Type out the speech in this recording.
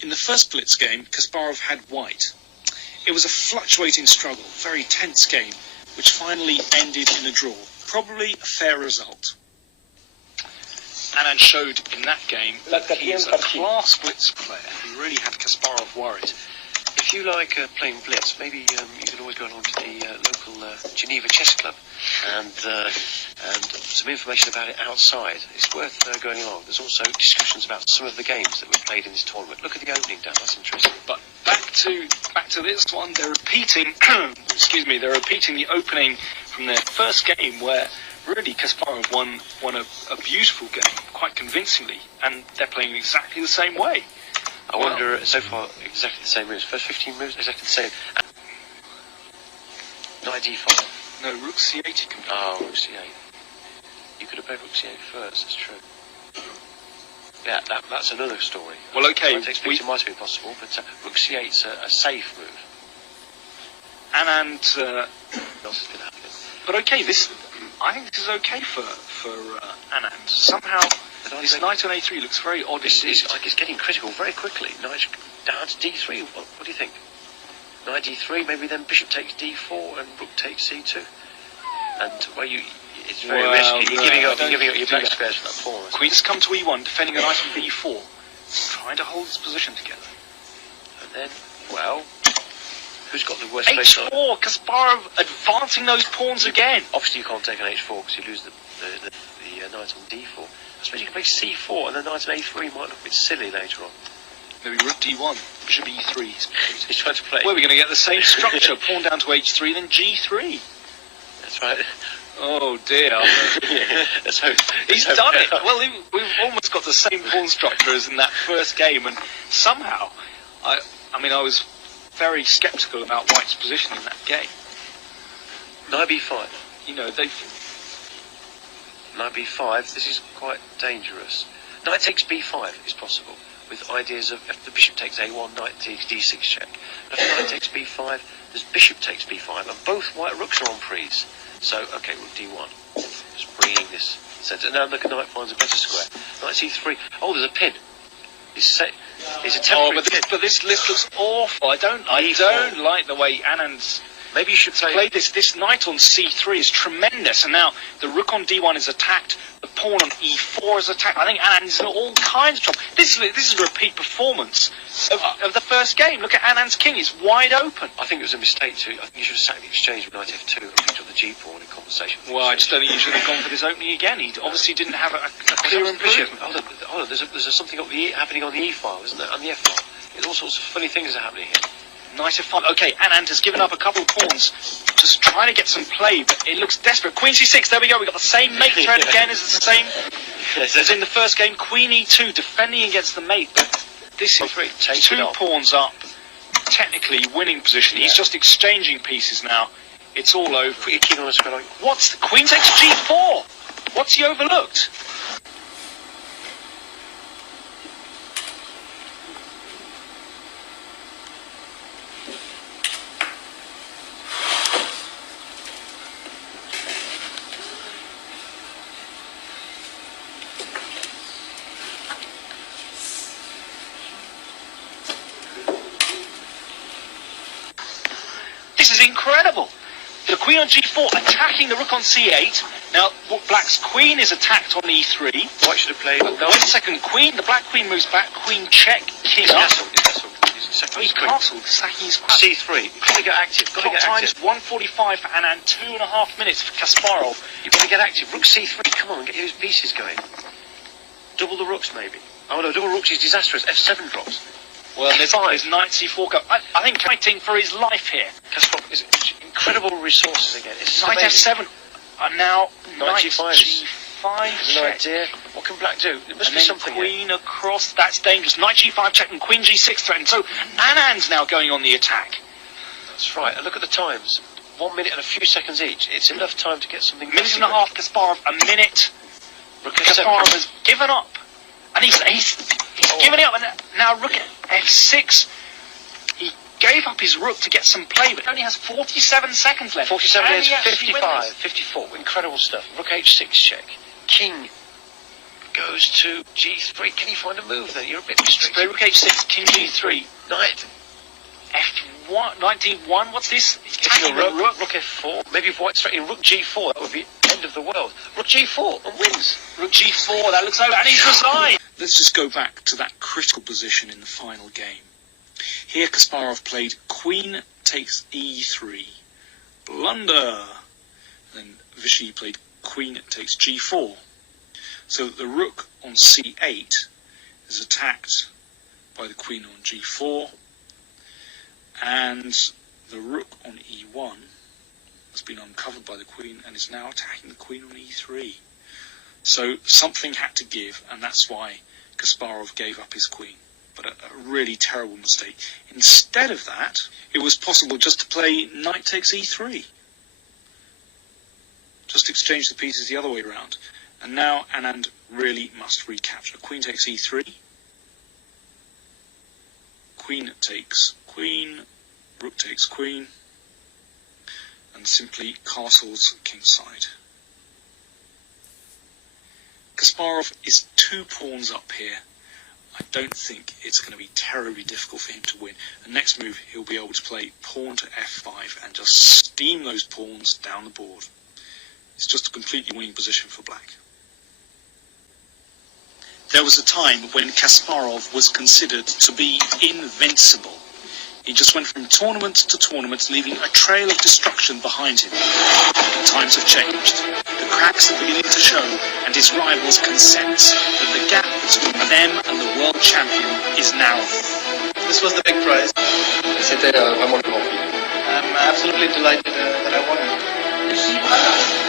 In the first blitz game, Kasparov had white. It was a fluctuating struggle, very tense game, which finally ended in a draw. Probably a fair result. Anand showed in that game that he is a class blitz player. He really had Kasparov worried. If you like playing blitz, maybe you can always go along to the local Geneva Chess Club and some information about it outside. It's worth going along. There's also discussions about some of the games that were played in this tournament. Look at the opening, Dan. That's interesting. But back to this one. They're repeating. They're repeating the opening from their first game where really Kasparov won a beautiful game quite convincingly, and they're playing exactly the same way. I wonder, so far, exactly the same moves. First 15 moves, exactly the same. Knight d5. No, rook c8 you can play. Oh, rook c8. You could have played rook c8 first, that's true. Yeah, that's another story. Well, okay. Knight takes b2 might have been possible, but rook c8's a safe move. And else has been happening. But okay, I think this is okay for Anand. Somehow, this knight on a3 looks very odd. It's getting critical very quickly. Knight down to d3. What do you think? Knight d3, maybe then bishop takes d4 and rook takes c2. And it's very risky. You're giving up your black squares for that pawn. Queen's come to e1, defending a knight on b4, trying to hold his position together. And then, who's got the worst place? h4, Kasparov advancing those pawns again. Obviously, you can't take an h4 because you lose the knight on d4. I suppose you can play c4 and then knight on a3 might look a bit silly later on. Maybe rook d1, bishop e3. He's trying to play. Well, we're going to get the same structure. Pawn down to h3, then g3. That's right. Oh dear. Let's hope. He's done it. Well, we've almost got the same pawn structure as in that first game, and somehow, I was very sceptical about White's position in that game. Knight b5. Knight b5, this is quite dangerous. Knight takes b5 is possible, with ideas of if the bishop takes a1, knight takes d6 check. But if knight takes b5, there's bishop takes b5, and both white rooks are on prise. So, okay, rook d1. Just bringing this centre. Now look, knight finds a better square. Knight c3. Oh, there's a pin. It's a temporary pin. But this list looks awful. I don't like the way Anand's... Maybe you should play this. This knight on c3 is tremendous, and now the rook on d1 is attacked. The pawn on e4 is attacked. I think Anand's in all kinds of trouble. This is a repeat performance of the first game. Look at Anand's king; it's wide open. I think it was a mistake too. I think you should have sacked the exchange with knight f2 and picked up the g pawn in compensation. Well, I just don't think you should have gone for this opening again. He obviously didn't have a clear impression. Hold on. There's something happening on the e file, isn't there? On the f file. There's all sorts of funny things are happening here. Knight f5. Okay, Anand has given up a couple of pawns, just trying to get some play, but it looks desperate. Queen c6, there we go. We've got the same mate thread again. Is it the same as in the first game? Queen e2, defending against the mate, but this is two pawns up, technically winning position. Yeah. He's just exchanging pieces now. It's all over. Put your king on a square. What's the queen takes g4? What's he overlooked? This is incredible. The queen on g4 attacking the rook on c8. Now, black's queen is attacked on e3. White should have played. No, wait a second. The black queen moves back. Queen check. King up. He's castled. Sacking his queen. c3. Got to get active. Clock time's 1:45 for Anand. 2.5 minutes for Kasparov. You've got to get active. Rook c3. Come on, get his pieces going. Double the rooks, maybe. Oh no, double rooks is disastrous. f7 drops. Well, there's knight c4 go. I think fighting for his life here. Kasparov is incredible resources again. It's knight f7. And now knight g5. No idea. What can black do? There must be something. Queen across. That's dangerous. Knight g5 check and queen g6 threatened. So Anand's now going on the attack. That's right. And look at the times. 1 minute and a few seconds each. It's enough time to get something. Minute and a half. Kasparov. A minute. Kasparov has given up. And he's given it up, and now rook at f6. He gave up his rook to get some play, but only has 47 seconds left. 47 minutes, 55, 54. Incredible stuff. Rook h6 check. King goes to G3. Can you find a move then? You're a bit restricted. Play rook H6, king G3. Knight. F1, knight D1, what's this? It's Taking attacking a the rook. rook F4. Maybe if white's threatening rook G4, that would be end of the world. Rook G4 and wins. Rook G4, that looks over, and he's resigned. Let's just go back to that critical position in the final game. Here Kasparov played queen takes E3, blunder. Then Vichy played queen takes G4. So that the rook on C8 is attacked by the queen on G4, and the rook on E1 has been uncovered by the queen and is now attacking the queen on E3. So something had to give, and that's why Kasparov gave up his queen. But a really terrible mistake. Instead of that, it was possible just to play knight takes E3. Just exchange the pieces the other way around. And now Anand really must recapture. Queen takes E3. Queen takes queen. Rook takes queen. And simply castles kingside. Kasparov is 2 pawns up here. I don't think it's going to be terribly difficult for him to win. The next move, he'll be able to play pawn to F5 and just steam those pawns down the board. It's just a completely winning position for black. There was a time when Kasparov was considered to be invincible. He just went from tournament to tournament, leaving a trail of destruction behind him. Times have changed. The cracks are beginning to show, and his rivals can sense that the gap between them and the world champion is narrowing. This was the big prize. C'était vraiment le grand prix. I'm absolutely delighted that I won it.